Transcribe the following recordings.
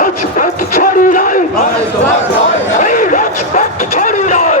রাজপথ ছাড়ি নয় এই রাজপথ ছাড়ি নয়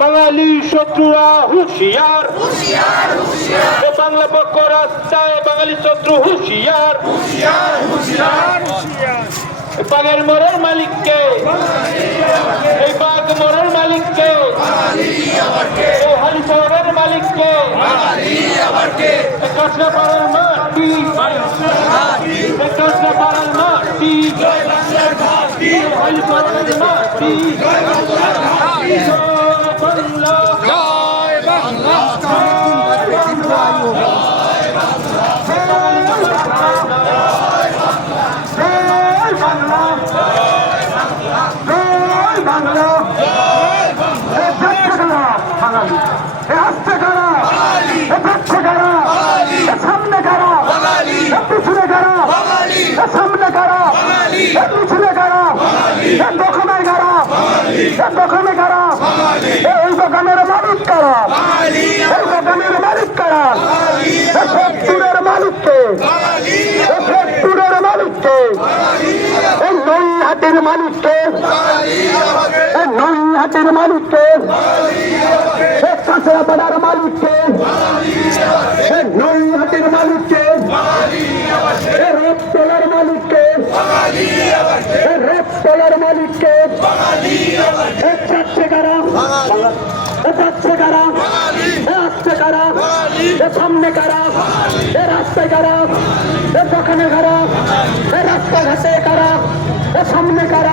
বাঙালি শত্রুরা হুঁশিয়ার। বাংলা পক্ষ রাস্তায় বাঙালি শত্রু হুঁশিয়ার। এই বাঘের মরের মালিককে। এই বাঘ মরের মালিককে। এই হালি শহরের মালিককে। কাঁচরা পাড়ার মাটি। কাঁচরা পাড়ার মাটি। হালি শহরের মাটি জয় বাংলা জয় বাংলা জয় বাংলা এ যাচ্ছে কারা বাঙালি এ আসছে কারা এ যাচ্ছে কারা এ সামনে কারা এ পিছনে কারা এ সামনে কারা এ পিছনে কারা এ দোকানে কারা এ দোকানে কারা এই দোকানের মালিক কারা এই দোকানের মালিক কারা এ মালিককে এ সত্তরের মালিককে এই নই হাটের মালিককে। এই নই হাটের মালিককে। এই কাঁচরাপাড়ার মালিককে। এই নই হাটের মালিককে। এই রথতলার মালিককে। এই রথতলার মালিককে। এই চাচ্ছে কারা? এ যাচ্ছে কারা? এ আসছে কারা? এ সামনে কারা? এ রাস্তায় কারা? এ দোকানে কারা? এ রাস্তাঘাটে কারা? এ সামনে কারা?